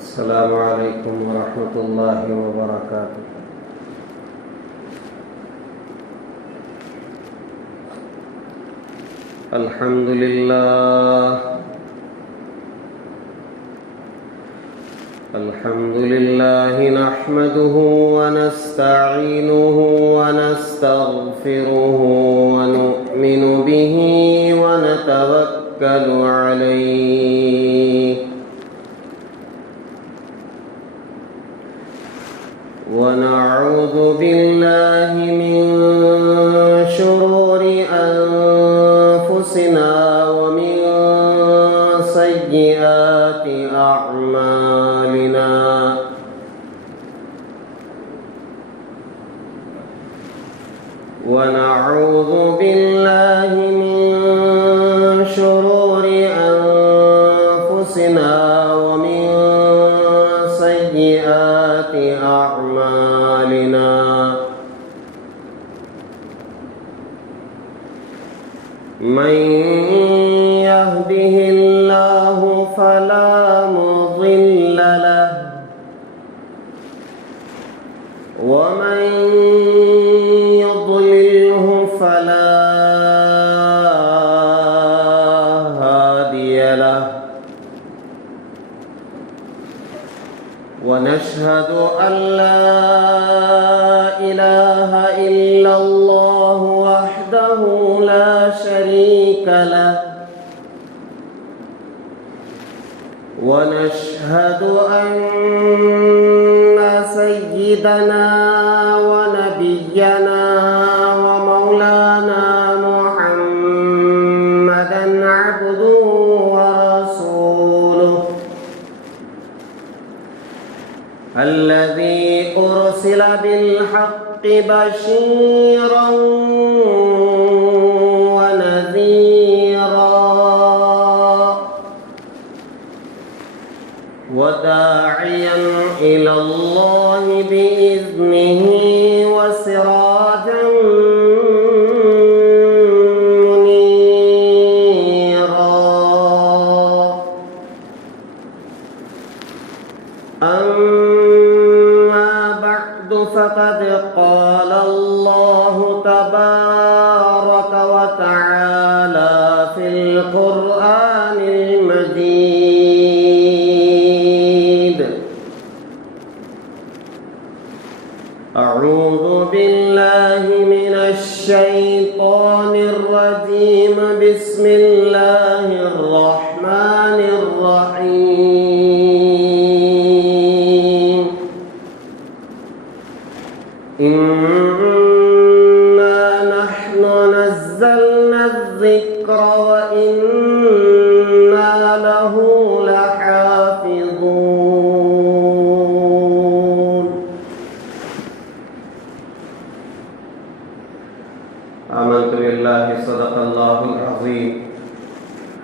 السلام علیکم ورحمۃ اللہ وبرکاتہ۔ الحمد للہ نحمده ونستعینه ونستغفره ونؤمن به ونتوکل علیہ ونعوذ باللہ من شرور انفسنا ومن سیئات اعمالنا ونعوذ باللہ من شرور انفسنا ومن سیئات اعمالنا من يهده الله فلا مضل له ومن يضلله فلا هادي له ونشهد أن لا إله إلا الله وحده لا شريك له ونشهد أن سيدنا ونبينا ومولانا محمدا عبده ورسوله الذي أرسل بالحق بشيرا ونذيرا وداعيا إلى الله بإذنه وسراجا منيرا أما بعد فقد قال الله تبارك وتعالى في القرآن المجيد أعوذ بالله من الشيطان الرجيم بسم الله الرحمن الرحيم إنا نحن نزلنا الذكر وإنا له لحافظون آمنت بالله صدق الله العظيم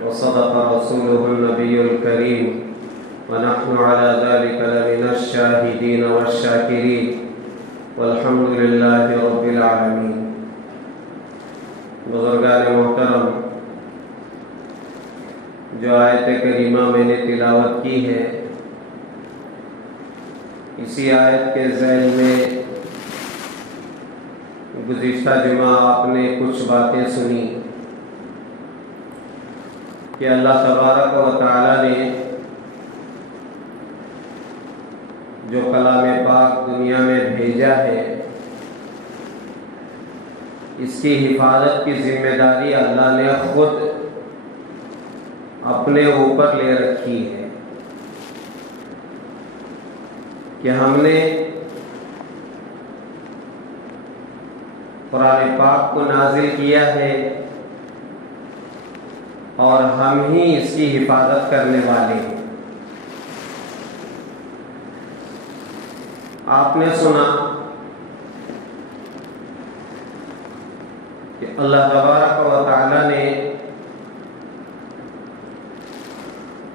وصدق رسوله النبي الكريم ونحن على ذلك لمن الشاهدين والشاكرين والحمد للہ رب العالمین۔ بزرگان محترم، جو آیت کریمہ میں نے تلاوت کی ہے، اسی آیت کے ذیل میں گزشتہ جمعہ آپ نے کچھ باتیں سنی کہ اللہ تبارک و تعالی نے جو کلام پاک دنیا میں بھیجا ہے، اس کی حفاظت کی ذمہ داری اللہ نے خود اپنے اوپر لے رکھی ہے کہ ہم نے قرآن پاک کو نازل کیا ہے اور ہم ہی اس کی حفاظت کرنے والے ہیں۔ آپ نے سنا کہ اللہ تبارک و تعالی نے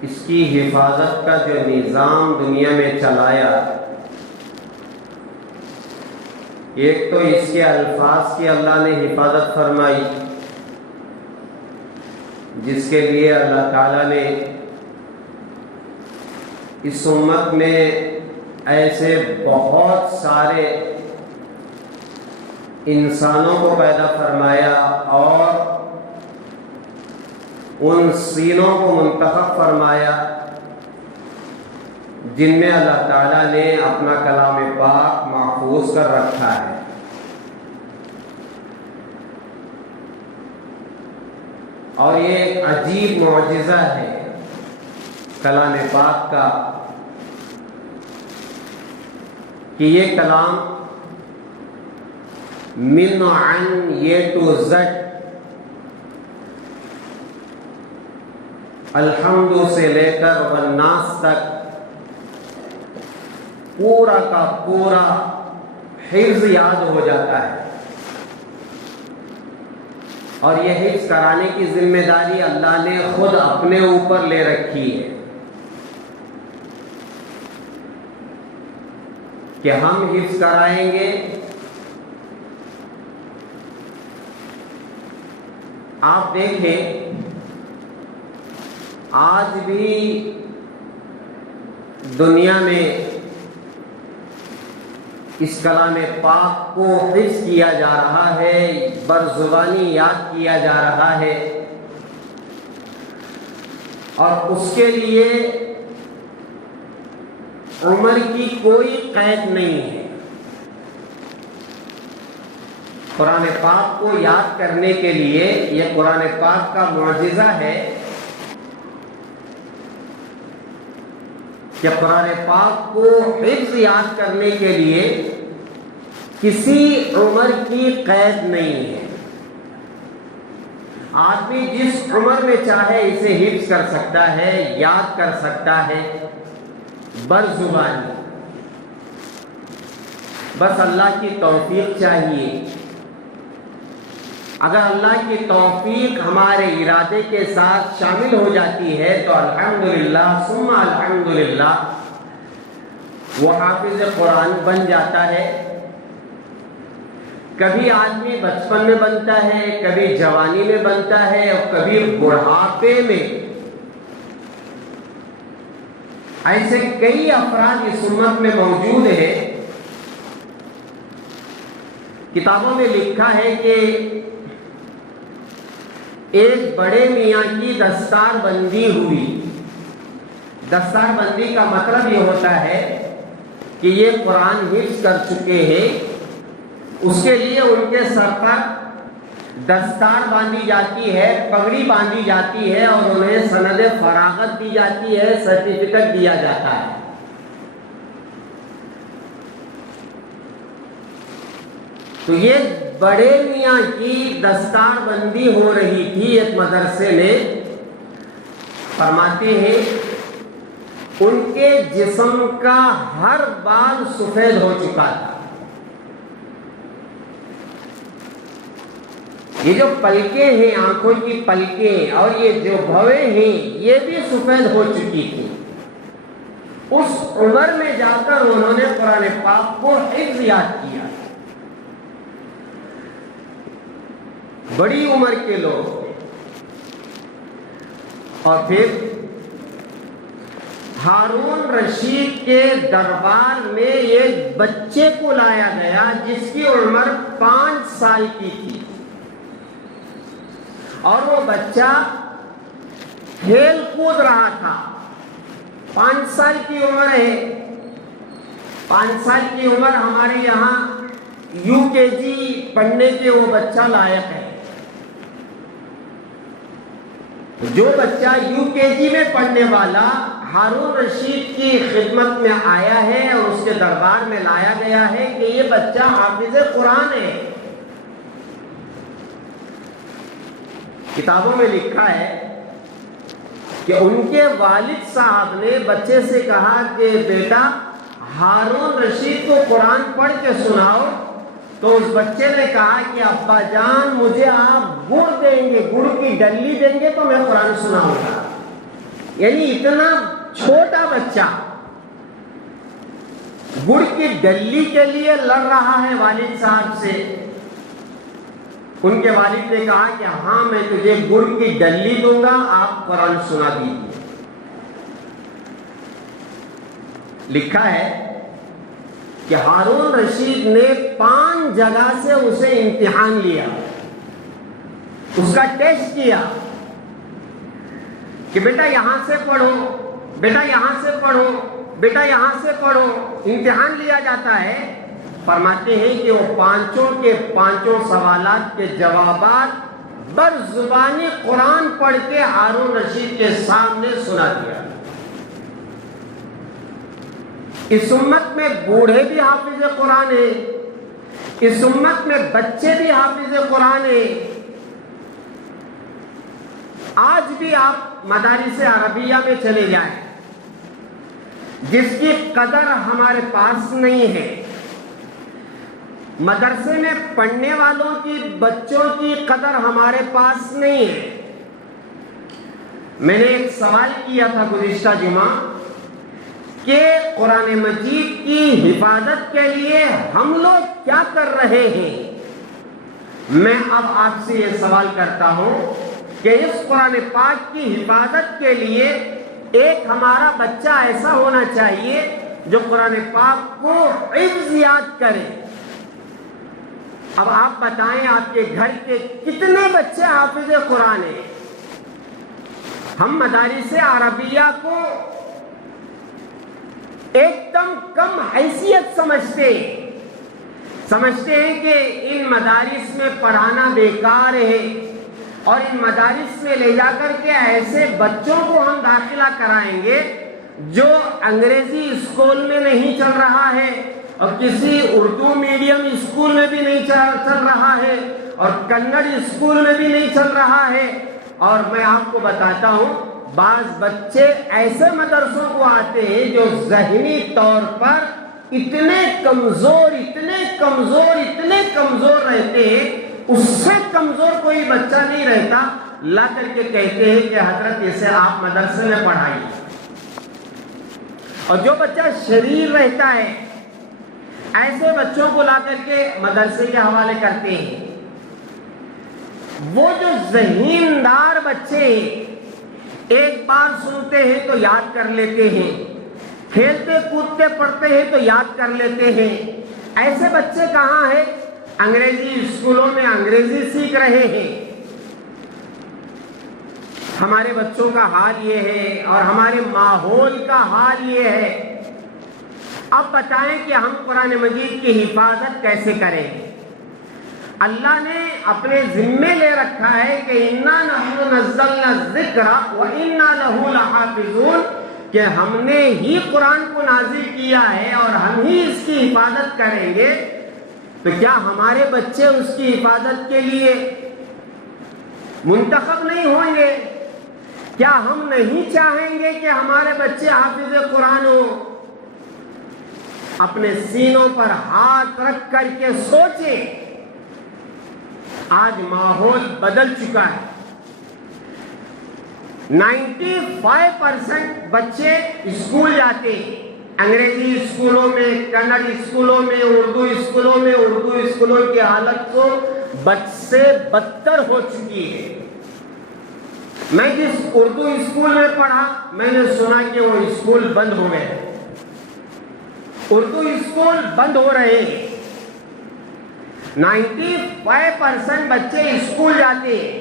اس کی حفاظت کا جو نظام دنیا میں چلایا، ایک تو اس کے الفاظ کی اللہ نے حفاظت فرمائی، جس کے لیے اللہ تعالیٰ نے اس امت میں ایسے بہت سارے انسانوں کو پیدا فرمایا اور ان سینوں کو منتخب فرمایا جن میں اللہ تعالیٰ نے اپنا کلام پاک محفوظ کر رکھا ہے۔ اور یہ ایک عجیب معجزہ ہے کلام پاک کا کہ یہ کلام من عن یہ ٹو زد الحمد سے لے کر والناس تک پورا کا پورا حفظ یاد ہو جاتا ہے، اور یہ حفظ کرانے کی ذمہ داری اللہ نے خود اپنے اوپر لے رکھی ہے کہ ہم حفظ کرائیں گے۔ آپ دیکھیں آج بھی دنیا میں اس کلام پاک کو حفظ کیا جا رہا ہے، برزبانی یاد کیا جا رہا ہے، اور اس کے لیے عمر کی کوئی قید نہیں ہے۔ قرآن پاک کو یاد کرنے کے لیے یہ قرآن پاک کا معجزہ ہے کہ قرآن پاک کو حفظ یاد کرنے کے لیے کسی عمر کی قید نہیں ہے۔ آدمی جس عمر میں چاہے اسے حفظ کر سکتا ہے، یاد کر سکتا ہے برزبانی، بس اللہ کی توفیق چاہیے۔ اگر اللہ کی توفیق ہمارے ارادے کے ساتھ شامل ہو جاتی ہے تو الحمدللہ ثم الحمدللہ وہ حافظ قرآن بن جاتا ہے۔ کبھی آدمی بچپن میں بنتا ہے، کبھی جوانی میں بنتا ہے، اور کبھی بڑھاپے میں۔ ایسے کئی افراد اس امت میں موجود ہیں۔ کتابوں میں لکھا ہے کہ ایک بڑے میاں کی دستار بندی ہوئی۔ دستار بندی کا مطلب یہ ہوتا ہے کہ یہ قرآن حفظ کر چکے ہیں، اس کے لیے ان کے سر پر دستار باندھی جاتی ہے، پگڑی باندھی جاتی ہے، اور انہیں سند فراغت دی جاتی ہے، سرٹیفکیٹ دیا جاتا ہے۔ تو یہ بڑے میاں کی دستار بندی ہو رہی تھی ایک مدرسے میں۔ فرماتے ہیں ان کے جسم کا ہر بال سفید ہو چکا تھا۔ یہ جو پلکیں ہیں، آنکھوں کی پلکیں اور یہ جو بھویں ہیں، یہ بھی سفید ہو چکی تھی۔ اس عمر میں جا کر انہوں نے قرآن پاک کو حفظ یاد کیا۔ بڑی عمر کے لوگ۔ اور پھر ہارون رشید کے دربار میں ایک بچے کو لایا گیا جس کی عمر 5 سال کی تھی، اور وہ بچہ کھیل کود رہا تھا۔ 5 سال کی عمر ہے۔ 5 سال کی عمر ہمارے یہاں UKG پڑھنے کے وہ بچہ لائق ہے۔ جو بچہ UKG میں پڑھنے والا ہارون رشید کی خدمت میں آیا ہے اور اس کے دربار میں لایا گیا ہے کہ یہ بچہ حافظ قرآن ہے۔ کتابوں میں لکھا ہے کہ ان کے والد صاحب نے بچے سے کہا کہ بیٹا ہارون رشید کو قرآن پڑھ کے سناؤ، تو اس بچے نے کہا کہ ابا جان مجھے آپ گڑ دیں گے، گڑ کی ڈلی دیں گے تو میں قرآن سناؤں گا۔ یعنی اتنا چھوٹا بچہ گڑ کی ڈلی کے لیے لڑ رہا ہے والد صاحب سے۔ ان کے والد نے کہا کہ ہاں میں تجھے گڑ کی ڈلی دوں گا، آپ قرآن سنا دیجیے۔ لکھا ہے کہ ہارون رشید نے 5 جگہ سے اسے امتحان لیا، اس کا ٹیسٹ کیا کہ بیٹا یہاں سے پڑھو، بیٹا یہاں سے پڑھو، بیٹا یہاں سے پڑھو، امتحان لیا جاتا ہے۔ فرماتے ہیں کہ وہ 5 کے 5 سوالات کے جوابات برزبانی قرآن پڑھ کے ہارون رشید کے سامنے سنا دیا۔ اس امت میں بوڑھے بھی حافظ قرآن ہیں، اس امت میں بچے بھی حافظ قرآن ہیں۔ آج بھی آپ مدارس عربیہ میں چلے جائیں، جس کی قدر ہمارے پاس نہیں ہے، مدرسے میں پڑھنے والوں کی، بچوں کی قدر ہمارے پاس نہیں ہے۔ میں نے ایک سوال کیا تھا گزشتہ جمعہ کہ قرآن مجید کی حفاظت کے لیے ہم لوگ کیا کر رہے ہیں۔ میں اب آپ سے یہ سوال کرتا ہوں کہ اس قرآن پاک کی حفاظت کے لیے ایک ہمارا بچہ ایسا ہونا چاہیے جو قرآن پاک کو حفظ یاد کرے۔ اب آپ بتائیں آپ کے گھر کے کتنے بچے حافظ قرآن ہیں؟ ہم مدارس عربیہ کو ایک دم کم حیثیت سمجھتے ہیں کہ ان مدارس میں پڑھانا بیکار ہے، اور ان مدارس میں لے جا کر کے ایسے بچوں کو ہم داخلہ کرائیں گے جو انگریزی اسکول میں نہیں چل رہا ہے، اور کسی اردو میڈیم اسکول میں بھی نہیں چل رہا ہے، اور کنڑ اسکول میں بھی نہیں چل رہا ہے۔ اور میں آپ کو بتاتا ہوں بعض بچے ایسے مدرسوں کو آتے ہیں جو ذہنی طور پر اتنے کمزور رہتے ہیں، اس سے کمزور کوئی بچہ نہیں رہتا، لا کر کے کہتے ہیں کہ حضرت اسے آپ مدرسے میں پڑھائیے۔ اور جو بچہ شریر رہتا ہے ایسے بچوں کو لا کر کے مدرسے کے حوالے کرتے ہیں۔ وہ جو ذہیندار بچے ایک بار سنتے ہیں تو یاد کر لیتے ہیں، کھیلتے کودتے پڑھتے ہیں تو یاد کر لیتے ہیں، ایسے بچے کہاں ہیں؟ انگریزی اسکولوں میں انگریزی سیکھ رہے ہیں۔ ہمارے بچوں کا حال یہ ہے اور ہمارے ماحول کا حال یہ ہے۔ اب بتائیں کہ ہم قرآن مجید کی حفاظت کیسے کریں؟ اللہ نے اپنے ذمے لے رکھا ہے کہ اِنَّا نَحْنُ نَزَّلْنَا الذِّكْرَ وَإِنَّا لَهُ لَحَافِظُونَ، کہ ہم نے ہی قرآن کو نازل کیا ہے اور ہم ہی اس کی حفاظت کریں گے۔ تو کیا ہمارے بچے اس کی حفاظت کے لیے منتخب نہیں ہوں گے؟ کیا ہم نہیں چاہیں گے کہ ہمارے بچے حافظ قرآن ہوں؟ اپنے سینوں پر ہاتھ رکھ کر کے سوچیں، آج ماحول بدل چکا ہے۔ 95% بچے اسکول جاتے ہیں، انگریزی اسکولوں میں، کنڑ اسکولوں میں، اردو اسکولوں کی حالت تو بد سے بدتر ہو چکی ہے۔ میں جس اردو اسکول میں پڑھا میں نے سنا کہ وہ اسکول بند ہو گئے، اردو اسکول بند ہو رہے ہیں۔ 95% بچے اسکول جاتے ہیں،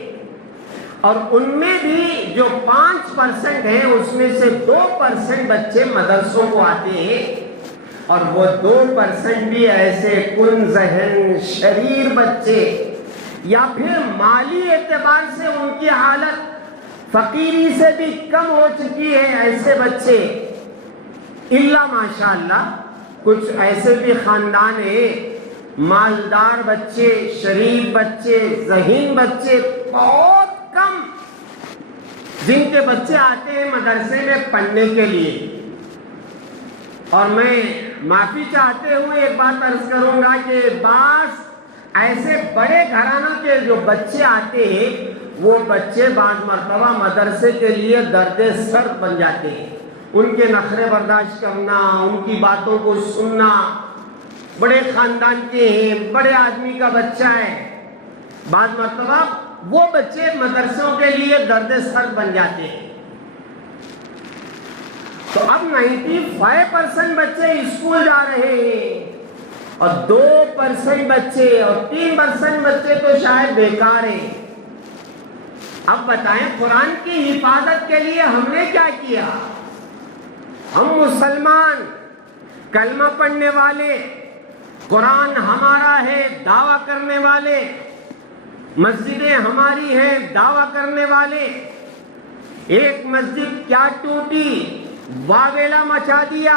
اور ان میں بھی جو 5% ہیں اس میں سے 2% بچے مدرسوں کو آتے ہیں، اور وہ 2% بھی ایسے کن ذہن شریر بچے یا پھر مالی اعتبار سے ان کی حالت فقیری سے بھی کم ہو چکی ہے، ایسے بچے الا ماشاءاللہ کچھ ایسے بھی خاندان ہیں، مالدار بچے، شریف بچے، ذہین بچے بہت کم، جن کے بچے آتے ہیں مدرسے میں پڑھنے کے لیے۔ اور میں معافی چاہتے ہوئے ایک بات عرض کروں گا کہ بعض ایسے بڑے گھرانوں کے جو بچے آتے ہیں وہ بچے بعض مرتبہ مدرسے کے لیے درد سر بن جاتے ہیں، ان کے نخرے برداشت کرنا، ان کی باتوں کو سننا۔ بڑے خاندان کے ہیں، بڑے آدمی کا بچہ ہے، بعض مرتبہ وہ بچے مدرسوں کے لیے درد سر بن جاتے ہیں۔ تو اب 95% بچے اسکول جا رہے ہیں اور 2% بچے اور 3% بچے تو شاید بیکار ہیں. اب بتائیں قرآن کی حفاظت کے لیے ہم نے کیا کیا؟ ہم مسلمان کلمہ پڑھنے والے، قرآن ہمارا ہے دعویٰ کرنے والے، مسجدیں ہماری ہیں دعویٰ کرنے والے، ایک مسجد کیا ٹوٹی، واویلا مچا دیا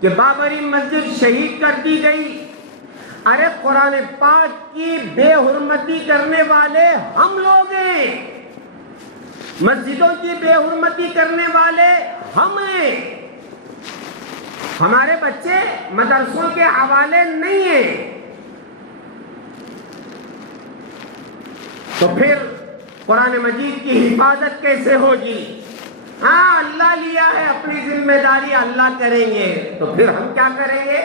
کہ بابری مسجد شہید کر دی گئی. ارے قرآن پاک کی بے حرمتی کرنے والے ہم لوگ ہیں، مسجدوں کی بے حرمتی کرنے والے ہم ہیں. ہمارے بچے مدرسوں کے حوالے نہیں ہیں. تو پھر قرآن مجید کی حفاظت کیسے ہوگی؟ ہاں اللہ لیا ہے اپنی ذمہ داری، اللہ کریں گے. تو پھر ہم کیا کریں گے؟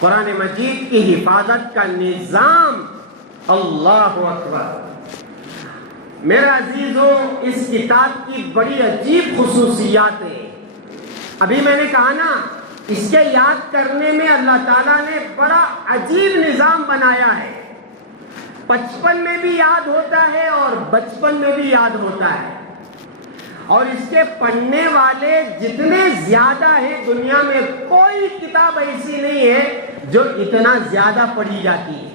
قرآن مجید کی حفاظت کا نظام. اللہ اکبر. میرے عزیزوں، اس کتاب کی بڑی عجیب خصوصیات ہیں. ابھی میں نے کہا نا، اس کے یاد کرنے میں اللہ تعالیٰ نے بڑا عجیب نظام بنایا ہے. 55 میں بھی یاد ہوتا ہے اور 55 میں بھی یاد ہوتا ہے. اور اس کے پڑھنے والے جتنے زیادہ ہیں، دنیا میں کوئی کتاب ایسی نہیں ہے جو اتنا زیادہ پڑھی جاتی ہے.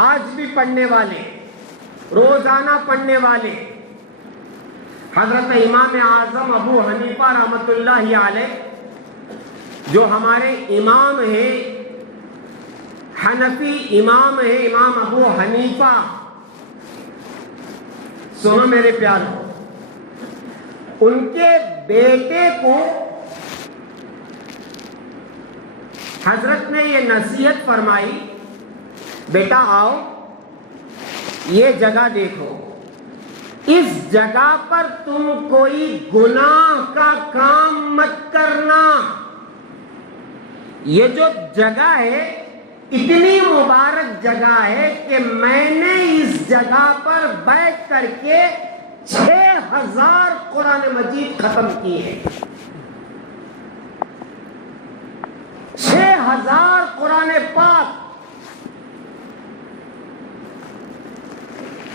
آج بھی پڑھنے والے، روزانہ پڑھنے والے، حضرت امام اعظم ابو حنیفہ رحمۃ اللہ علیہ جو ہمارے امام ہیں، حنفی امام ہیں، امام ابو حنیفہ. سنو میرے پیارو، ان کے بیٹے کو حضرت نے یہ نصیحت فرمائی، بیٹا آؤ یہ جگہ دیکھو، اس جگہ پر تم کوئی گناہ کا کام مت کرنا. یہ جو جگہ ہے اتنی مبارک جگہ ہے کہ میں نے اس جگہ پر بیٹھ کر کے 6000 قرآن مجید ختم کی ہے. 6000 قرآن پاک.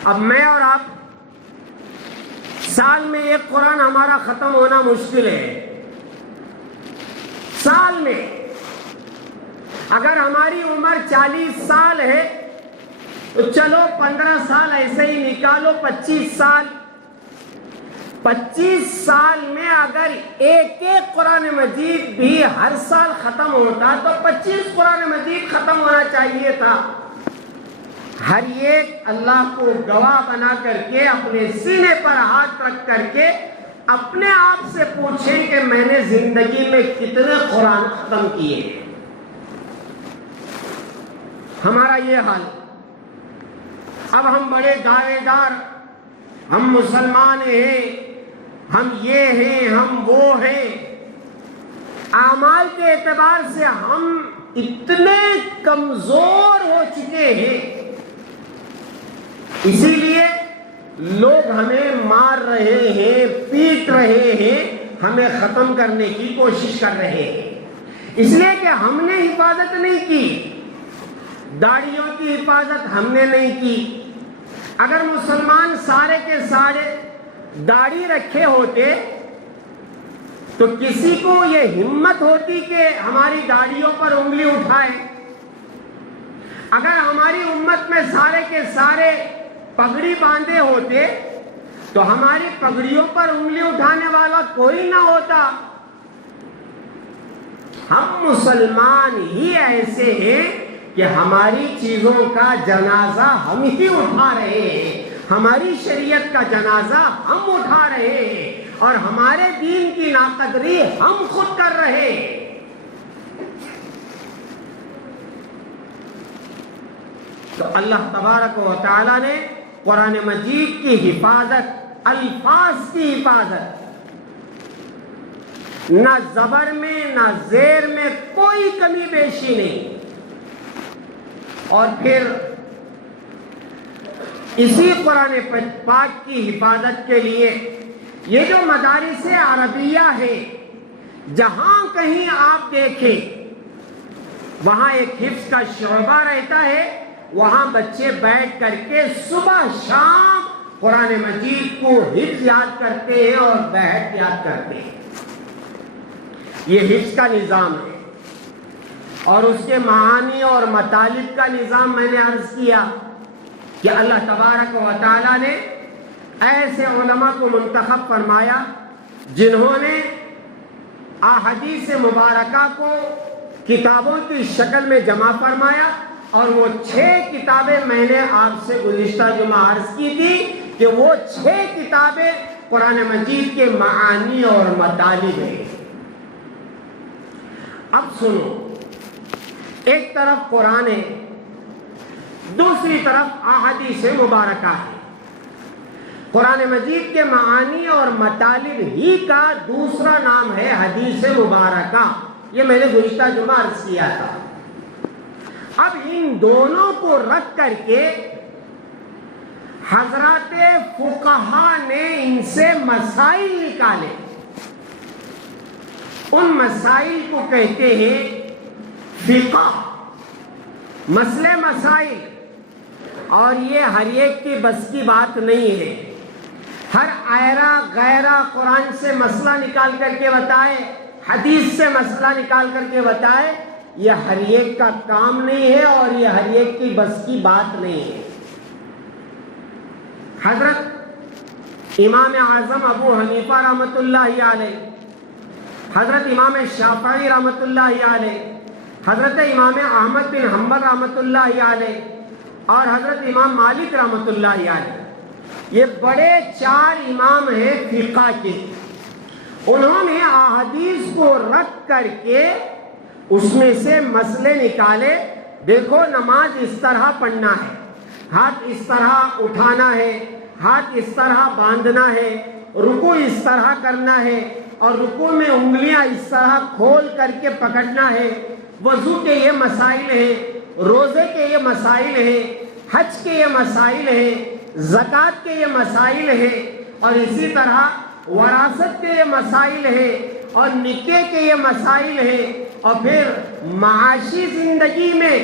اب میں اور آپ سال میں ایک قرآن ہمارا ختم ہونا مشکل ہے. سال میں اگر ہماری عمر 40 سال ہے تو چلو 15 سال ایسے ہی نکالو، 25 سال. 25 سال میں اگر ایک قرآن مجید بھی ہر سال ختم ہوتا تو 25 قرآن مجید ختم ہونا چاہیے تھا. ہر ایک اللہ کو گواہ بنا کر کے اپنے سینے پر ہاتھ رکھ کر کے اپنے آپ سے پوچھیں کہ میں نے زندگی میں کتنے قرآن ختم کیے. ہمارا یہ حال. اب ہم بڑے دعوے دار، ہم مسلمان ہیں، ہم یہ ہیں، ہم وہ ہیں. اعمال کے اعتبار سے ہم اتنے کمزور ہو چکے ہیں، اسی لیے لوگ ہمیں مار رہے ہیں، پیٹ رہے ہیں، ہمیں ختم کرنے کی کوشش کر رہے ہیں. اس لیے کہ ہم نے حفاظت نہیں کی، داڑھیوں کی حفاظت ہم نے نہیں کی. اگر مسلمان سارے کے سارے داڑھی رکھے ہوتے تو کسی کو یہ ہمت ہوتی کہ ہماری داڑھیوں پر انگلی اٹھائے. اگر ہماری امت میں سارے کے سارے پگڑی باندھے ہوتے تو ہماری پگڑیوں پر انگلی اٹھانے والا کوئی نہ ہوتا. ہم مسلمان ہی ایسے ہیں کہ ہماری چیزوں کا جنازہ ہم ہی اٹھا رہے ہیں، ہماری شریعت کا جنازہ ہم اٹھا رہے ہیں، اور ہمارے دین کی ناقدری ہم خود کر رہے ہیں. تو اللہ تبارک و تعالی نے قرآن مجید کی حفاظت، الفاظ کی حفاظت، نہ زبر میں نہ زیر میں کوئی کمی بیشی نہیں. اور پھر اسی قرآن پاک کی حفاظت کے لیے یہ جو مدارس عربیہ ہے، جہاں کہیں آپ دیکھیں وہاں ایک حفظ کا شعبہ رہتا ہے، وہاں بچے بیٹھ کر کے صبح شام قرآن مجید کو حفظ یاد کرتے ہیں اور بحث یاد کرتے ہیں۔ یہ حفظ کا نظام ہے، اور اس کے معانی اور مطالب کا نظام میں نے عرض کیا کہ اللہ تبارک و تعالی نے ایسے علماء کو منتخب فرمایا جنہوں نے احادیث مبارکہ کو کتابوں کی شکل میں جمع فرمایا، اور وہ 6 کتابیں میں نے آپ سے گزشتہ جمعہ عرض کی تھی کہ وہ 6 کتابیں قرآن مجید کے معانی اور مطالب ہیں۔ اب سنو، ایک طرف قرآن ہے، دوسری طرف احادیث مبارکہ ہے۔ قرآن مجید کے معانی اور مطالب ہی کا دوسرا نام ہے حدیث مبارکہ، یہ میں نے گزشتہ جمعہ عرض کیا تھا۔ اب ان دونوں کو رکھ کر کے حضرات فقہا نے ان سے مسائل نکالے، ان مسائل کو کہتے ہیں فقہ، مسئلے مسائل، اور یہ ہر ایک کی بس کی بات نہیں ہے۔ ہر آئرہ غیرہ قرآن سے مسئلہ نکال کر کے بتائے، حدیث سے مسئلہ نکال کر کے بتائے، یہ ہر ایک کا کام نہیں ہے اور یہ ہر ایک کی بس کی بات نہیں ہے۔ حضرت امام اعظم ابو حنیفہ رحمۃ اللہ علیہ، حضرت امام شافعی رحمۃ اللہ علیہ، حضرت امام احمد بن حنبل رحمۃ اللہ علیہ، اور حضرت امام مالک رحمۃ اللہ علیہ، یہ بڑے 4 امام ہیں فقہ کے۔ انہوں نے احادیث کو رکھ کر کے اس میں سے مسئلے نکالے۔ دیکھو، نماز اس طرح پڑھنا ہے، ہاتھ اس طرح اٹھانا ہے، ہاتھ اس طرح باندھنا ہے، رکوع اس طرح کرنا ہے، اور رکوع میں انگلیاں اس طرح کھول کر کے پکڑنا ہے۔ وضو کے یہ مسائل ہیں، روزے کے یہ مسائل ہیں، حج کے یہ مسائل ہیں، زکوٰۃ کے یہ مسائل ہیں، اور اسی طرح وراثت کے یہ مسائل ہیں، اور نکاح کے یہ مسائل ہیں، اور پھر معاشی زندگی میں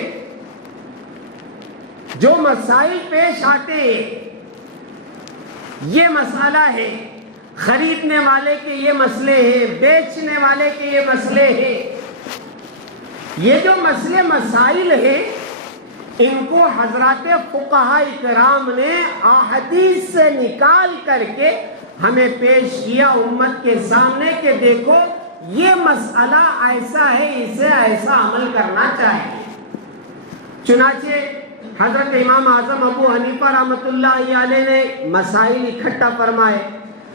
جو مسائل پیش آتے ہیں یہ مسئلہ ہے، خریدنے والے کے یہ مسئلے ہیں، بیچنے والے کے یہ مسئلے ہیں۔ یہ جو مسئلے مسائل ہیں ان کو حضرات فقہاء کرام نے احادیث سے نکال کر کے ہمیں پیش کیا امت کے سامنے کہ دیکھو یہ مسئلہ ایسا ہے، اسے ایسا عمل کرنا چاہیے۔ چنانچہ حضرت امام اعظم ابو حنیفہ رحمۃ اللہ علیہ نے مسائل اکٹھا فرمائے،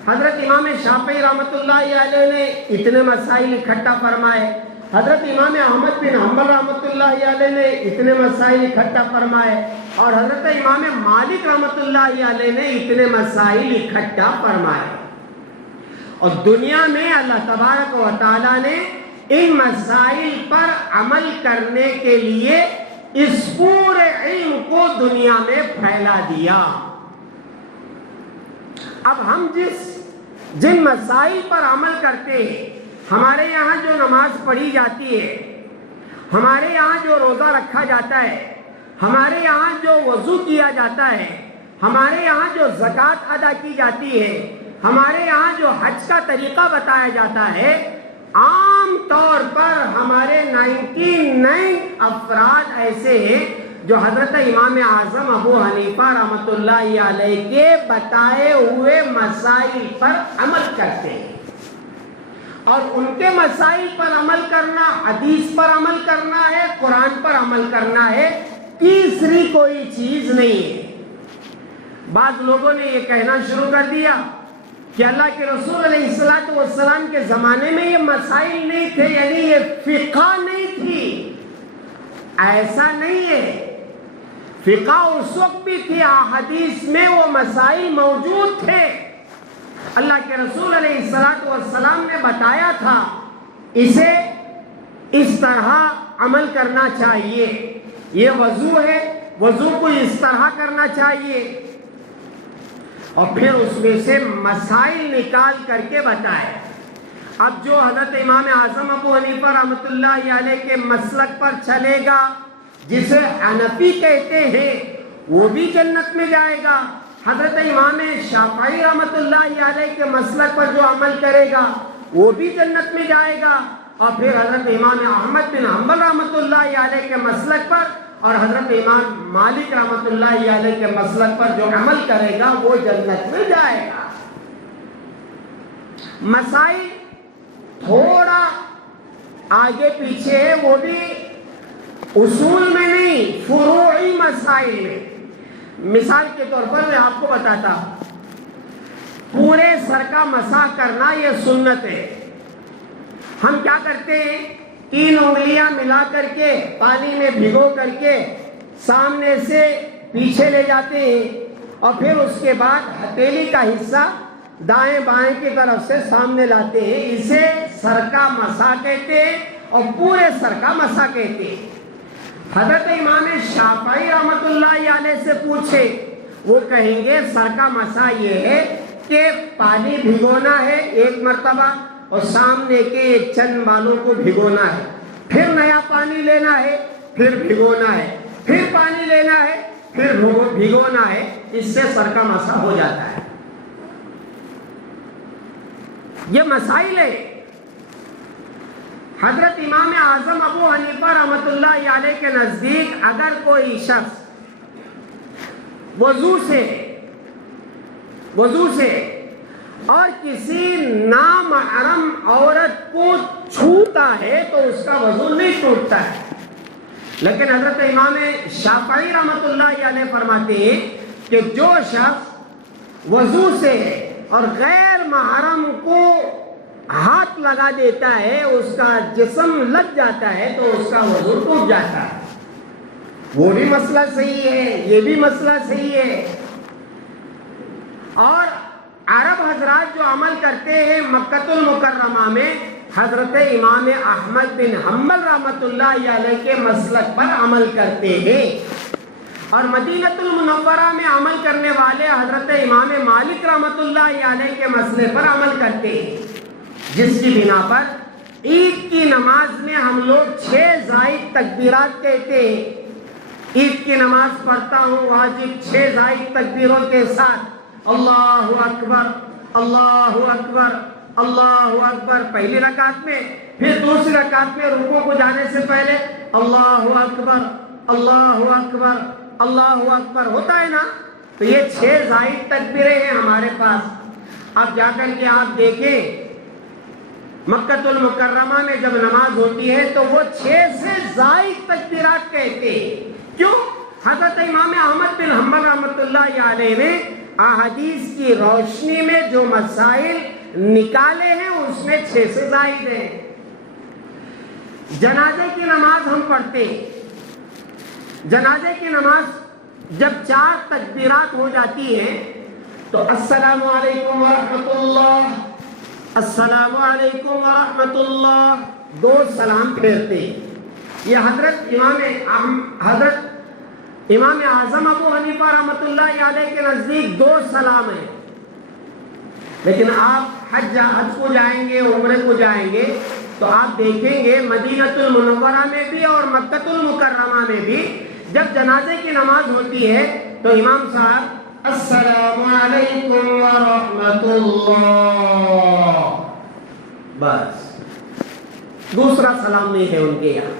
حضرت امام شافعی رحمۃ اللہ علیہ نے اتنے مسائل اکٹھا فرمائے، حضرت امام احمد بن حنبل رحمۃ اللہ علیہ نے اتنے مسائل اکٹھا فرمائے، اور حضرت امام مالک رحمۃ اللہ علیہ نے اتنے مسائل اکٹھا فرمائے۔ اور دنیا میں اللہ تبارک و تعالیٰ نے ان مسائل پر عمل کرنے کے لیے اس پورے علم کو دنیا میں پھیلا دیا۔ اب ہم جن مسائل پر عمل کرتے ہیں، ہمارے یہاں جو نماز پڑھی جاتی ہے، ہمارے یہاں جو روزہ رکھا جاتا ہے، ہمارے یہاں جو وضو کیا جاتا ہے، ہمارے یہاں جو زکوٰۃ ادا کی جاتی ہے، ہمارے یہاں جو حج کا طریقہ بتایا جاتا ہے، عام طور پر ہمارے 99 افراد ایسے ہیں جو حضرت امام اعظم ابو حنیفہ رحمۃ اللہ علیہ کے بتائے ہوئے مسائل پر عمل کرتے ہیں۔ اور ان کے مسائل پر عمل کرنا، حدیث پر عمل کرنا ہے، قرآن پر عمل کرنا ہے، تیسری کوئی چیز نہیں ہے۔ بعض لوگوں نے یہ کہنا شروع کر دیا کہ اللہ کے رسول علیہ الصلوۃ والسلام کے زمانے میں یہ مسائل نہیں تھے، یعنی یہ فقہ نہیں تھی۔ ایسا نہیں ہے، فقہ اس وقت بھی تھی، احادیث میں وہ مسائل موجود تھے۔ اللہ کے رسول علیہ الصلوۃ والسلام نے بتایا تھا اسے اس طرح عمل کرنا چاہیے، یہ وضو ہے، وضو کو اس طرح کرنا چاہیے، اور پھر اس میں سے مسائل نکال کر کے بتائے۔ اب جو حضرت امام اعظم ابو حنیفہ رحمۃ اللہ علیہ کے مسلک پر چلے گا، جسے حنفی کہتے ہیں، وہ بھی جنت میں جائے گا۔ حضرت امام شافعی رحمۃ اللہ علیہ کے مسلک پر جو عمل کرے گا وہ بھی جنت میں جائے گا، اور پھر حضرت امام احمد بن حنبل رحمۃ اللہ علیہ کے مسلک پر اور حضرت امام مالک رحمۃ اللہ علیہ کے مسلک پر جو عمل کرے گا وہ جنت میں جائے گا۔ مسائل تھوڑا آگے پیچھے ہے، وہ بھی اصول میں نہیں، فروعی مسائل میں۔ مثال کے طور پر میں آپ کو بتاتا، پورے سر کا مسح کرنا یہ سنت ہے۔ ہم کیا کرتے ہیں، 3 انگلیاں ملا کر کے پانی میں بھگو کر کے سامنے سے پیچھے لے جاتے ہیں، اور پھر اس کے بعد ہتھیلی کا حصہ دائیں بائیں کی طرف سے سامنے لاتے ہیں۔ اسے سر کا مسح کہتے ہیں اور پورے سر کا مسح کہتے ہیں۔ حضرت امام شافعی رحمۃ اللہ علیہ سے پوچھے، وہ کہیں گے سر کا مسح یہ ہے کہ پانی بھگونا ہے 1 مرتبہ اور سامنے کے چند بالوں کو بھگونا ہے، پھر نیا پانی لینا ہے، پھر بھگونا ہے، پھر پانی لینا ہے، پھر بھگونا ہے، اس سے سر کا مسح ہو جاتا ہے۔ یہ مسائل ہے۔ حضرت امام اعظم ابو حنیفہ رحمۃ اللہ علیہ کے نزدیک اگر کوئی شخص وضو سے اور کسی نامحرم عورت کو چھوتا ہے تو اس کا وضو نہیں ٹوٹتا ہے، لیکن حضرت امام شافعی رحمۃ اللہ علیہ فرماتے ہیں کہ جو شخص وضو سے اور غیر محرم کو ہاتھ لگا دیتا ہے، اس کا جسم لگ جاتا ہے تو اس کا وضو ٹوٹ جاتا ہے۔ وہ بھی مسئلہ صحیح ہے، یہ بھی مسئلہ صحیح ہے۔ اور عرب حضرات جو عمل کرتے ہیں مکہ المکرمہ میں، حضرت امام احمد بن حنبل رحمۃ اللہ علیہ کے مسلک پر عمل کرتے ہیں، اور مدینہ المنورہ میں عمل کرنے والے حضرت امام مالک رحمۃ اللہ علیہ کے مسئلے پر عمل کرتے ہیں، جس کی بنا پر عید کی نماز میں ہم لوگ 6 زائد تکبیرات کہتے ہیں۔ عید کی نماز پڑھتا ہوں واجب 6 زائد تکبیروں کے ساتھ، اللہ اکبر اللہ اکبر اللہ اکبر پہلی رکعت میں، پھر دوسری رکعت میں رکوع کو جانے سے پہلے اللہ اکبر اللہ اکبر اللہ اکبر ہوتا ہے نا۔ تو یہ 6 زائد تکبیریں ہیں ہمارے پاس۔ اب جا کر کے آپ دیکھیں مکہ المکرمہ میں جب نماز ہوتی ہے تو وہ 6 سے زائد تکبیرات کہتے ہیں۔ کیوں؟ حضرت امام احمد بن حنبل رحمۃ اللہ علیہ نے احادیث کی روشنی میں جو مسائل نکالے ہیں اس میں 6 سے زائد ہیں۔ جنازے کی نماز ہم پڑھتے ہیں، جنازے کی نماز جب 4 تکبیرات ہو جاتی ہیں تو السلام علیکم ورحمۃ اللہ، السلام علیکم ورحمۃ اللہ، 2 سلام پھیرتے ہیں۔ یہ حضرت امام اعظم ابو حنیفہ رحمۃ اللہ علیہ کے نزدیک 2 سلام ہیں، لیکن آپ حج کو جائیں گے، عمرے کو جائیں گے تو آپ دیکھیں گے مدینہ المنورہ میں بھی اور مکہ المکرمہ میں بھی جب جنازے کی نماز ہوتی ہے تو امام صاحب السلام علیکم ورحمۃ اللہ، بس دوسرا سلام نہیں ہے ان کے یہاں،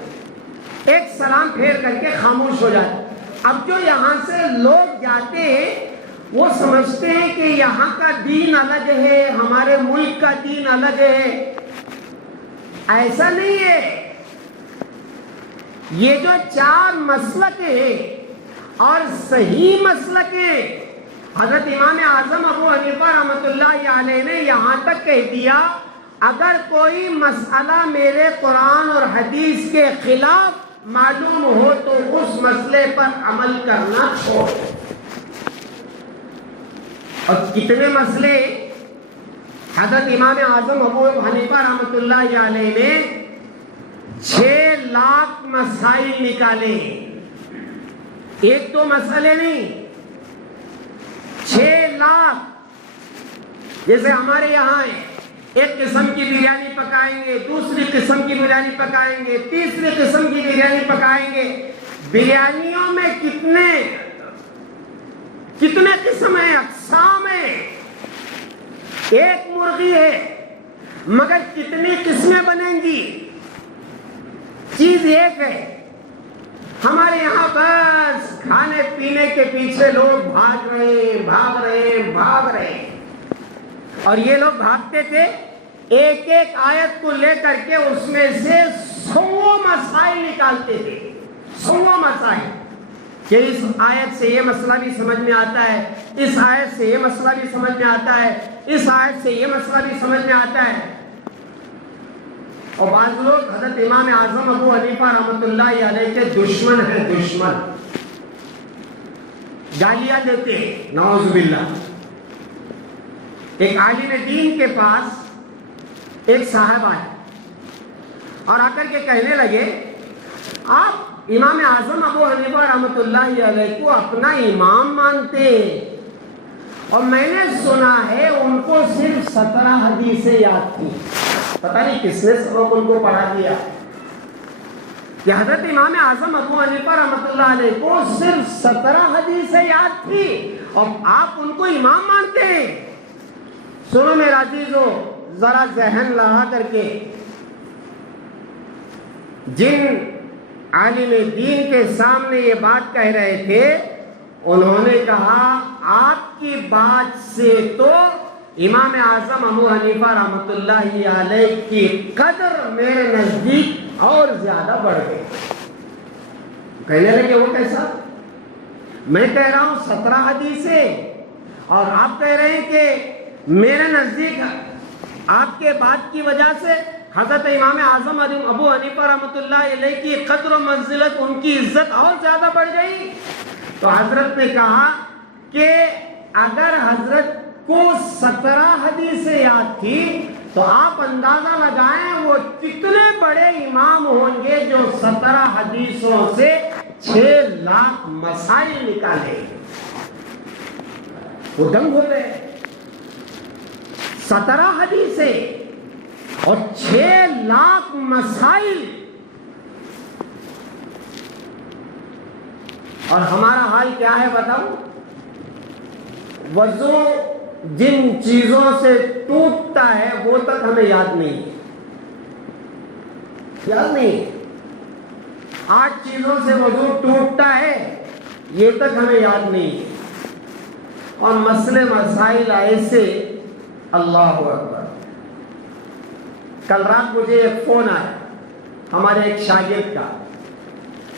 1 سلام پھیر کر کے خاموش ہو جاتے۔ اب جو یہاں سے لوگ جاتے ہیں وہ سمجھتے ہیں کہ یہاں کا دین الگ ہے، ہمارے ملک کا دین الگ ہے۔ ایسا نہیں ہے۔ یہ جو 4 مسلک ہیں اور صحیح مسلک ہیں، حضرت امام اعظم ابو حنیفہ رحمۃ اللہ علیہ نے یہاں تک کہہ دیا اگر کوئی مسئلہ میرے قرآن اور حدیث کے خلاف معلوم ہو تو اس مسئلے پر عمل کرنا چھوڑ۔ اور کتنے مسئلے حضرت امام اعظم ابو حنیفہ رحمۃ اللہ علیہ نے 6 لاکھ مسائل نکالے، 1-2 مسئلے نہیں، 6 لاکھ جیسے ہمارے یہاں ہے، ایک قسم کی بریانی پکائیں گے، دوسری قسم کی بریانی پکائیں گے، تیسری قسم کی بریانی پکائیں گے. بریانیوں میں کتنے قسم ہیں، اقسام ہیں. ایک مرغی ہے مگر کتنی قسمیں بنیں گی. چیز ایک ہے. ہمارے یہاں بس کھانے پینے کے پیچھے لوگ بھاگ رہے ہیں. اور یہ لوگ بھاگتے تھے ایک ایک آیت کو لے کر کے اس میں سے 100 مسائل نکالتے تھے. 100 مسائل کہ اس آیت سے یہ مسئلہ بھی سمجھ میں آتا ہے، اس آیت سے یہ مسئلہ بھی سمجھ میں آتا ہے، اس آیت سے یہ مسئلہ بھی سمجھ میں آتا ہے. اور بعض لوگ حضرت امام اعظم ابو حنیفہ رحمۃ اللہ علیہ کے دشمن ہیں، گالیاں دیتے ہیں، نعوذ باللہ. ایک عالم دین کے پاس ایک صاحب آئے اور آ کر کے کہنے لگے آپ امام اعظم ابو حنیفہ رحمۃ اللہ علیہ کو اپنا امام مانتے ہیں، اور میں نے سنا ہے ان کو صرف 17 حدیثیں یاد تھی. پتہ نہیں کس نے سبق ان کو پڑھا دیا کہ حضرت امام اعظم ابو حنیفہ رحمۃ اللہ علیہ کو صرف 17 حدیثیں یاد تھی اور آپ ان کو امام مانتے ہیں. سنو میرا عزیزو، ذرا ذہن لگا کر کے، جن عالم دین کے سامنے یہ بات کہہ رہے تھے انہوں نے کہا آپ کی بات سے تو امام اعظم ابو حنیفہ رحمۃ اللہ علیہ کی قدر میرے نزدیک اور زیادہ بڑھ گئی. کہنے لگے وہ کیسا؟ میں کہہ رہا ہوں 17 حدیثیں اور آپ کہہ رہے ہیں کہ میرے نزدیک آپ کے بات کی وجہ سے حضرت امام اعظم ابو حنیفہ رحمۃ اللہ علیہ کی قدر و منزلت، ان کی عزت اور زیادہ بڑھ گئی. تو حضرت نے کہا کہ اگر حضرت کو 17 حدیثیں یاد تھی تو آپ اندازہ لگائیں وہ کتنے بڑے امام ہوں گے جو 17 حدیثوں سے 6 لاکھ مسائل نکالے. وہ دنگ ہو گئے. 17 حدیثیں اور 6 لاکھ مسائل. اور ہمارا حال کیا ہے بتاؤ؟ وضو جن چیزوں سے ٹوٹتا ہے وہ تک ہمیں یاد نہیں. 8 چیزوں سے وضو ٹوٹتا ہے یہ تک ہمیں یاد نہیں. اور مسئلے مسائل ایسے، اللہ اکبر. کل رات مجھے ایک فون آیا ہمارے ایک شاگرد کا،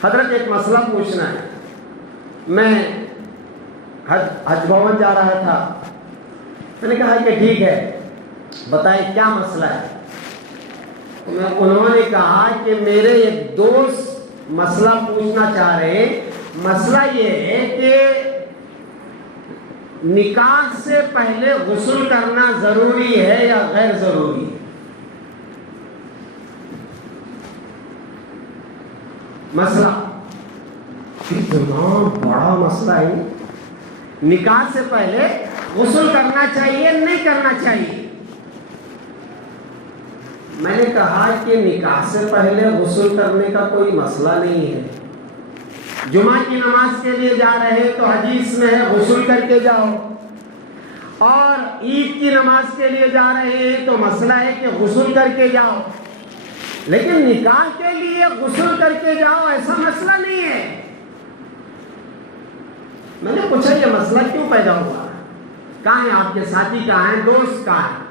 حضرت ایک مسئلہ پوچھنا ہے. میں حج بھون جا رہا تھا، میں نے کہا کہ ٹھیک ہے بتائیں کیا مسئلہ ہے. انہوں نے کہا کہ میرے ایک دوست مسئلہ پوچھنا چاہ رہے ہیں. مسئلہ یہ ہے کہ نکاح سے پہلے غسل کرنا ضروری ہے یا غیر ضروری. مسئلہ اتنا بڑا مسئلہ ہے. نکاح سے پہلے غسل کرنا چاہیے نہیں کرنا چاہیے. میں نے کہا کہ نکاح سے پہلے غسل کرنے کا کوئی مسئلہ نہیں ہے. جمعہ کی نماز کے لیے جا رہے ہیں تو حدیث میں ہے غسل کر کے جاؤ، اور عید کی نماز کے لیے جا رہے ہیں تو مسئلہ ہے کہ غسل کر کے جاؤ. لیکن نکاح کے لیے غسل کر کے جاؤ ایسا مسئلہ نہیں ہے. میں نے پوچھا یہ مسئلہ کیوں پیدا ہوا، کہاں ہیں آپ کے ساتھی، کہاں ہیں دوست کہاں ہیں؟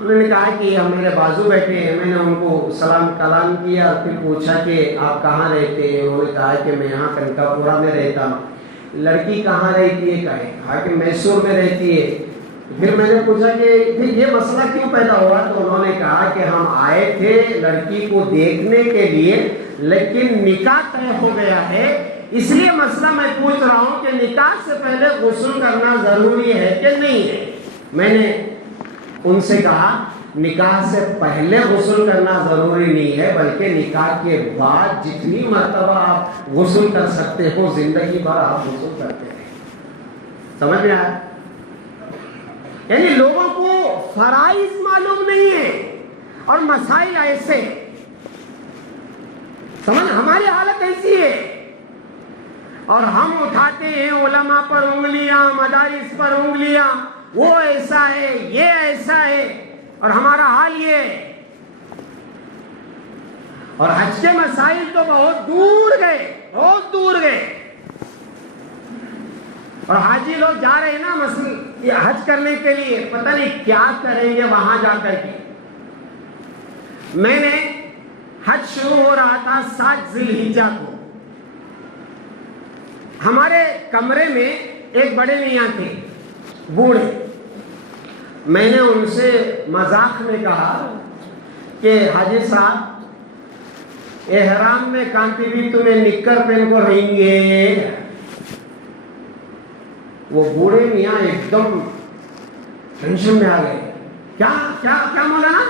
انہوں نے کہا کہ ہم میرے بازو بیٹھے ہیں. میں نے ان کو سلام کلام کیا، پھر پوچھا کہ آپ کہاں رہتے ہیں؟ انہوں نے کہا کہ میں یہاں کنکا پورہ میں رہتا ہوں. لڑکی کہاں رہتی ہے؟ کہا کہ میسور میں رہتی ہے. پھر میں نے پوچھا کہ یہ مسئلہ کیوں پیدا ہوا؟ تو انہوں نے کہا کہ ہم آئے تھے لڑکی کو دیکھنے کے لیے لیکن نکاح طے ہو گیا ہے، اس لیے مسئلہ میں پوچھ رہا ہوں کہ نکاح سے پہلے غسل کرنا ضروری ہے کہ نہیں ہے. میں نے ان سے کہا نکاح سے پہلے غسل کرنا ضروری نہیں ہے، بلکہ نکاح کے بعد جتنی مرتبہ آپ غسل کر سکتے ہو زندگی بھر آپ غسل کرتے ہیں. سمجھ میں آیا؟ یعنی لوگوں کو فرائض معلوم نہیں ہے اور مسائل ایسے. سمجھ, ہماری حالت ایسی ہے اور ہم اٹھاتے ہیں علماء پر انگلیاں, مدارس پر انگلیاں, وہ ایسا ہے, یہ ایسا ہے, اور ہمارا حال یہ ہے. اور حج کے مسائل تو بہت دور گئے, بہت دور گئے. اور حاجی لوگ جا رہے ہیں نا حج کرنے کے لیے, پتہ نہیں کیا کریں گے وہاں جا کر کے. میں نے حج شروع ہو رہا تھا 7 ذی الحجہ کو. ہمارے کمرے میں ایک بڑے میاں تھے, بوڑھے. میں نے ان سے مذاق میں کہا کہ حاجی صاحب, احرام میں کانتی بھی تمہیں نکر پہن کو رہیں گے. وہ بوڑھے میاں ایک دم ٹینشن میں آ گئے. کیا کیا کیا مولانا,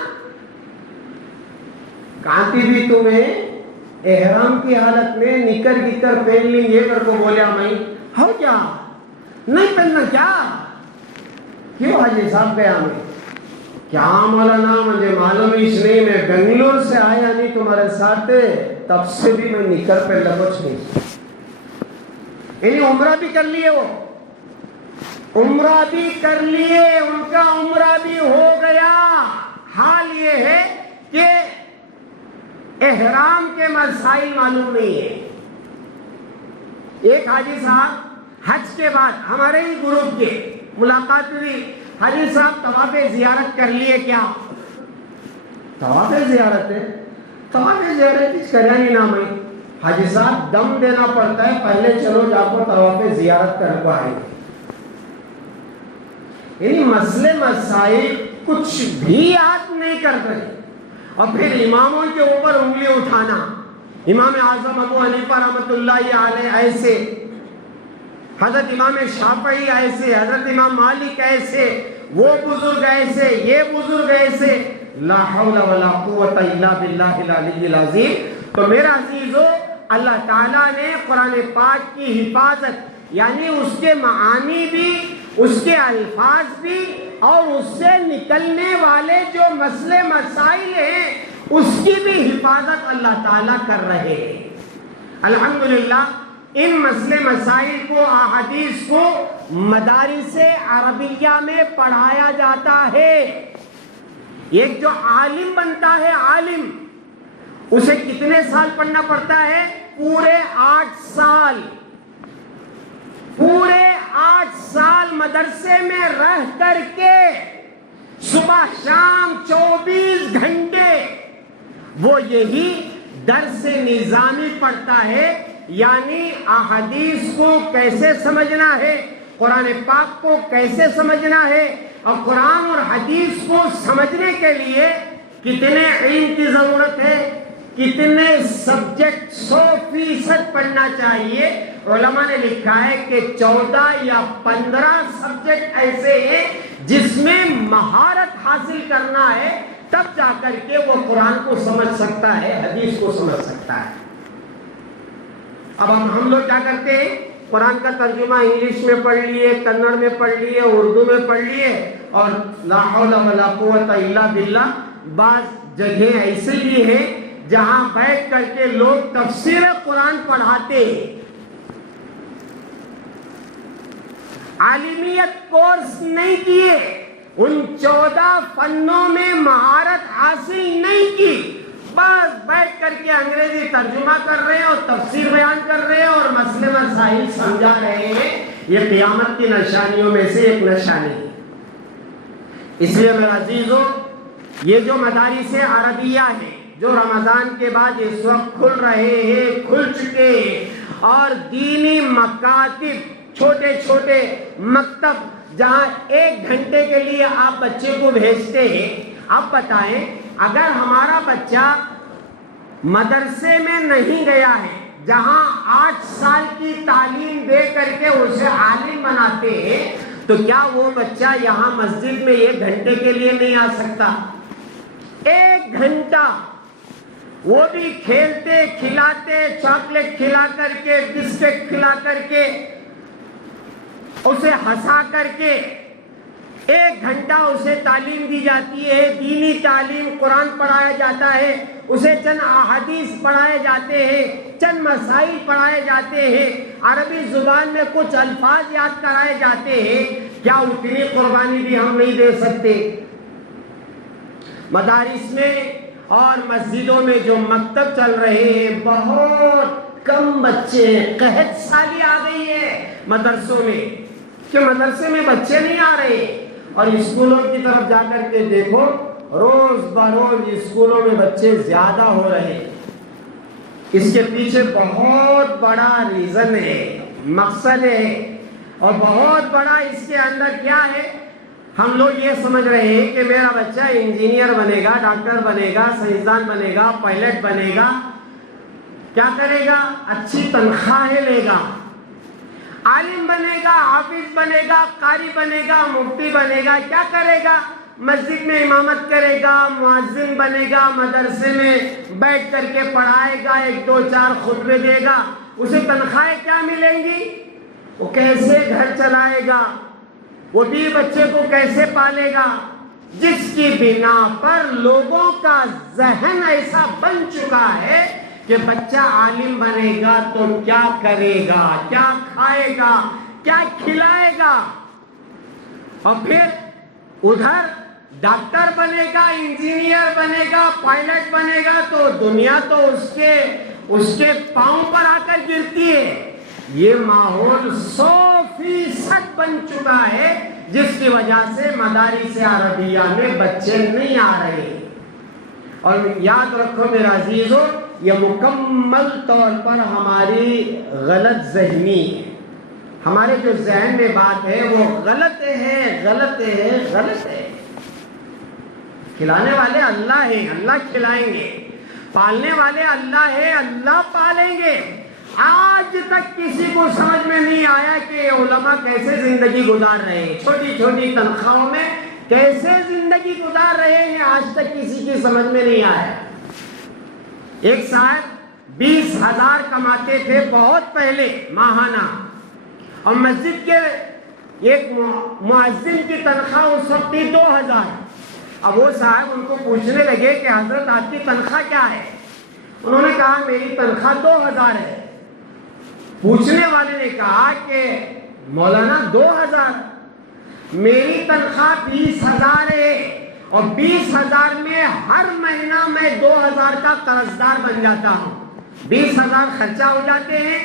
کانتی بھی تمہیں احرام کی حالت میں نکر گکر پہن لیں گے کر کو بولیا. میں ہو کیا نہیں پہننا کیا, کیوں حاجی صاحب گیا میں, کیا مولانا مجھے معلوم اس نہیں, میں بنگلور سے آیا نہیں تمہارے ساتھ, تب سے بھی میں نکر پہن کچھ نہیں. یعنی عمرہ بھی کر لیے, وہ عمرہ بھی کر لیے, ان کا عمرہ بھی ہو گیا. حال یہ ہے کہ احرام کے مسائل معلوم نہیں ہے. ایک حاجی صاحب حج کے بعد ہمارے ہی گروپ کے ملاقات ہوئی. حاجی صاحب طواف زیارت کر لیے کیا؟ طواف زیارت ہے, طواف زیارت کچھ کریا نہیں نام ہے. حاجی صاحب دم دینا پڑتا ہے, پہلے چلو جا کر طواف زیارت کر کو آئے. یعنی مسئلے مسائل کچھ بھی یاد نہیں کرتے, اور پھر اماموں کے اوپر انگلی اٹھانا. امام اعظم ابو حنیفہ رحمۃ اللہ علیہ ایسے, حضرت امام شافعی ایسے, حضرت امام مالک ایسے, وہ بزرگ ایسے, یہ بزرگ ایسے. لا حول ولا قوت الا باللہ العلی العظیم. تو میرا عزیزو, اللہ تعالیٰ نے قرآن پاک کی حفاظت یعنی اس کے معانی بھی, اس کے الفاظ بھی, اور اس سے نکلنے والے جو مسئلے مسائل ہیں اس کی بھی حفاظت اللہ تعالیٰ کر رہے ہیں. الحمدللہ ان مسئلے مسائل کو, احادیث کو مدارس عربیہ میں پڑھایا جاتا ہے. ایک جو عالم بنتا ہے, عالم, اسے کتنے سال پڑھنا پڑتا ہے؟ پورے 8 سال. پورے 8 سال مدرسے میں رہ کر کے صبح شام 24 گھنٹے وہ یہی درس نظامی پڑھتا ہے. یعنی احادیث کو کیسے سمجھنا ہے, قرآن پاک کو کیسے سمجھنا ہے, اور قرآن اور حدیث کو سمجھنے کے لیے کتنے علم کی ضرورت ہے, کتنے سبجیکٹ 100% پڑھنا چاہیے. علماء نے لکھا ہے کہ 14 یا 15 سبجیکٹ ایسے ہیں جس میں مہارت حاصل کرنا ہے, تب جا کر کے وہ قرآن کو سمجھ سکتا ہے, حدیث کو سمجھ سکتا ہے. اب ہم لوگ کیا کرتے ہیں, قرآن کا ترجمہ انگلش میں پڑھ لیے, کنڑ میں پڑھ لیے, اردو میں پڑھ لیے, اور لا حول ولا قوت الا باللہ. بعض جگہ ایسے بھی ہیں جہاں بیٹھ کر کے لوگ تفسیر قرآن پڑھاتے ہیں. عالمیت کورس نہیں کیے, ان 14 فنوں میں مہارت حاصل نہیں کی, بس بیٹھ کر کے انگریزی ترجمہ کر رہے ہیں اور تفسیر بیان کر رہے ہیں اور مسئلے مسائل سمجھا رہے ہیں. یہ قیامت کی نشانیوں میں سے ایک نشانی ہے. اس لیے میرے عزیزو, یہ جو مدارس عربیہ ہیں جو رمضان کے بعد اس وقت کھل رہے ہیں, کھل چکے ہیں, اور دینی مکاتب, چھوٹے چھوٹے مکتب جہاں 1 گھنٹے کے لیے آپ بچے کو بھیجتے ہیں. آپ بتائیں, اگر ہمارا بچہ مدرسے میں نہیں گیا ہے جہاں 8 سال کی تعلیم دے کر کے اسے عالم بناتے ہیں, تو کیا وہ بچہ یہاں مسجد میں 1 گھنٹے کے لیے نہیں آ سکتا؟ 1 گھنٹہ وہ بھی کھیلتے کھلاتے, چاکلیٹ کھلا کر کے, بسکٹ کھلا کر کے, اسے ہنسا کر کے, 1 گھنٹہ اسے تعلیم دی جاتی ہے، دینی تعلیم، قرآن پڑھایا جاتا ہے، اسے چند احادیث پڑھائے جاتے ہیں، چند مسائل پڑھائے جاتے ہیں، عربی زبان میں کچھ الفاظ یاد کرائے جاتے ہیں. کیا اتنی قربانی بھی ہم نہیں دے سکتے؟ مدارس میں اور مسجدوں میں جو مکتب چل رہے ہیں، بہت کم بچے ہیں. قحط سالی آ گئی ہے مدرسوں میں کہ مدرسے میں بچے نہیں آ رہے. اور اسکولوں کی طرف جا کر کے دیکھو، روز بروز اسکولوں میں بچے زیادہ ہو رہے ہیں. اس کے پیچھے بہت بڑا ریزن ہے، مقصد ہے، اور بہت بڑا اس کے اندر کیا ہے؟ ہم لوگ یہ سمجھ رہے ہیں کہ میرا بچہ انجینئر بنے گا، ڈاکٹر بنے گا، سائنسدان بنے گا، پائلٹ بنے گا. کیا کرے گا؟ اچھی تنخواہیں لے گا، عالم بنے گا، حافظ بنے گا، قاری بنے گا، مفتی بنے گا. کیا کرے گا؟ مسجد میں امامت کرے گا، مؤذن بنے گا، مدرسے میں بیٹھ کر کے پڑھائے گا، 1 2 4 خطبے دے گا. اسے تنخواہیں کیا ملیں گی؟ وہ کیسے گھر چلائے گا؟ وہ بھی بچے کو کیسے پالے گا؟ جس کی بنا پر لوگوں کا ذہن ایسا بن چکا ہے کہ بچہ عالم بنے گا تو کیا کرے گا، کیا کھائے گا، کیا کھلائے گا. اور پھر ادھر ڈاکٹر بنے گا، انجینئر بنے گا، پائلٹ بنے گا تو دنیا تو اس کے پاؤں پر آ کر گرتی ہے. یہ ماحول 100% بن چکا ہے، جس کی وجہ سے مدارس عربیہ میں بچے نہیں آ رہے. اور یاد رکھو میرے عزیزو، یہ مکمل طور پر ہماری غلط ذہنی ہے. ہمارے جو ذہن میں بات ہے وہ غلط ہے، غلط ہے، غلط ہے. کھلانے والے اللہ ہیں، اللہ کھلائیں گے. پالنے والے اللہ ہیں، اللہ پالیں گے. آج تک کسی کو سمجھ میں نہیں آیا کہ علماء کیسے زندگی گزار رہے ہیں، چھوٹی چھوٹی تنخواہوں میں کیسے زندگی گزار رہے ہیں. آج تک کسی کی سمجھ میں نہیں آیا. ایک صاحب 20,000 کماتے تھے بہت پہلے ماہانہ، اور مسجد کے ایک مؤذن کی تنخواہ اس وقت تھی 2,000. اب وہ صاحب ان کو پوچھنے لگے کہ حضرت آپ کی تنخواہ کیا ہے؟ انہوں نے کہا میری تنخواہ 2,000 ہے. پوچھنے والے نے کہا کہ مولانا 2,000، میری تنخواہ 20,000 ہے، اور 20,000 میں ہر مہینہ میں 2,000 کا قرضدار بن جاتا ہوں. 20,000 خرچہ ہو جاتے ہیں،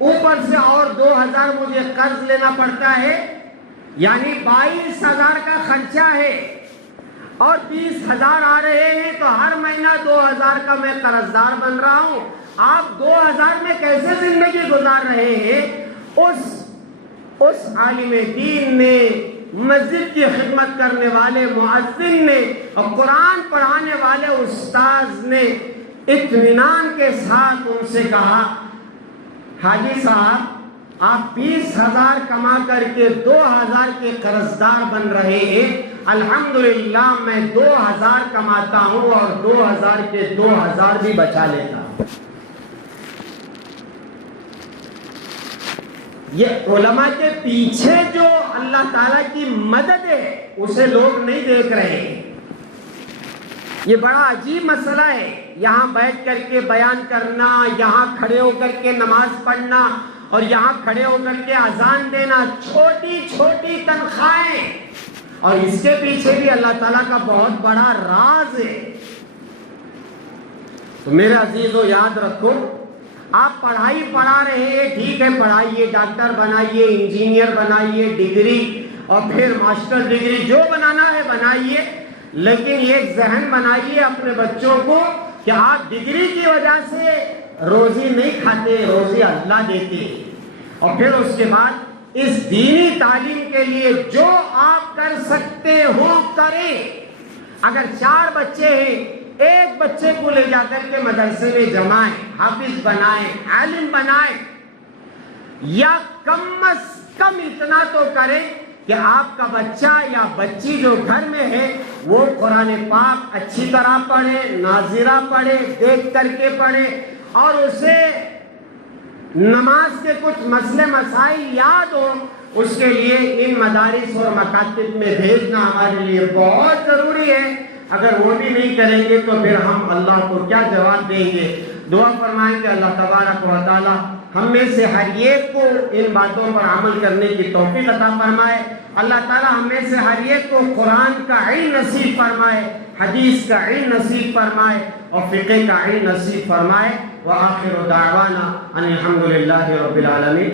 اوپر سے اور 2,000 مجھے قرض لینا پڑتا ہے، یعنی 22,000 کا خرچہ ہے، اور 20,000 آ رہے ہیں تو ہر مہینہ 2,000 کا میں قرضدار بن رہا ہوں. آپ 2,000 میں کیسے زندگی گزار رہے ہیں؟ اس عالم دین نے، مسجد کی خدمت کرنے والے مؤذن نے، اور قرآن پڑھانے والے استاذ نے اطمینان کے ساتھ ان سے کہا حاجی صاحب آپ 20,000 کما کر کے 2,000 کے قرضدار بن رہے ہیں. الحمدللہ میں 2,000 کماتا ہوں اور 2,000 کے 2,000 بھی بچا لیتا ہوں. یہ علماء کے پیچھے جو اللہ تعالیٰ کی مدد ہے اسے لوگ نہیں دیکھ رہے. یہ بڑا عجیب مسئلہ ہے. یہاں بیٹھ کر کے بیان کرنا، یہاں کھڑے ہو کر کے نماز پڑھنا، اور یہاں کھڑے ہو کر کے اذان دینا، چھوٹی چھوٹی تنخواہیں، اور اس کے پیچھے بھی اللہ تعالیٰ کا بہت بڑا راز ہے. تو میرے عزیزو یاد رکھو، آپ پڑھائی پڑھا رہے ہیں، ٹھیک ہے پڑھائیے، ڈاکٹر بنائیے، انجینئر بنائیے، ڈگری اور پھر ماسٹر ڈگری جو بنانا ہے بنائیے، لیکن یہ ذہن بنائیے اپنے بچوں کو کہ آپ ڈگری کی وجہ سے روزی نہیں کھاتے، روزی اللہ دیتے. اور پھر اس کے بعد اس دینی تعلیم کے لیے جو آپ کر سکتے ہو کریں. اگر 4 بچے ہیں، ایک بچے کو لے جا کر کے مدرسے میں جمائیں، حافظ بنائیں، عالم بنائیں، یا کم از کم اتنا تو کریں کہ آپ کا بچہ یا بچی جو گھر میں ہے وہ قرآن پاک اچھی طرح پڑھے، ناظرہ پڑھے، دیکھ کر کے پڑھے، اور اسے نماز کے کچھ مسئلے مسائل یاد ہو اس کے لیے ان مدارس اور مکاتب میں بھیجنا ہمارے لیے بہت ضروری ہے۔ اگر وہ بھی نہیں کریں گے تو پھر ہم اللہ کو کیا جواب دیں گے؟ دعا فرمائیں کہ اللہ تبارک و تعالی ہم میں سے ہر ایک کو ان باتوں پر عمل کرنے کی توفیق عطا فرمائے۔ اللہ تعالی ہم میں سے ہر ایک کو قرآن کا علم نصیب فرمائے، حدیث کا علم نصیب فرمائے اور فقہ کا علم نصیب فرمائے۔ وآخر دعوانا ان الحمد للہ رب العالمین۔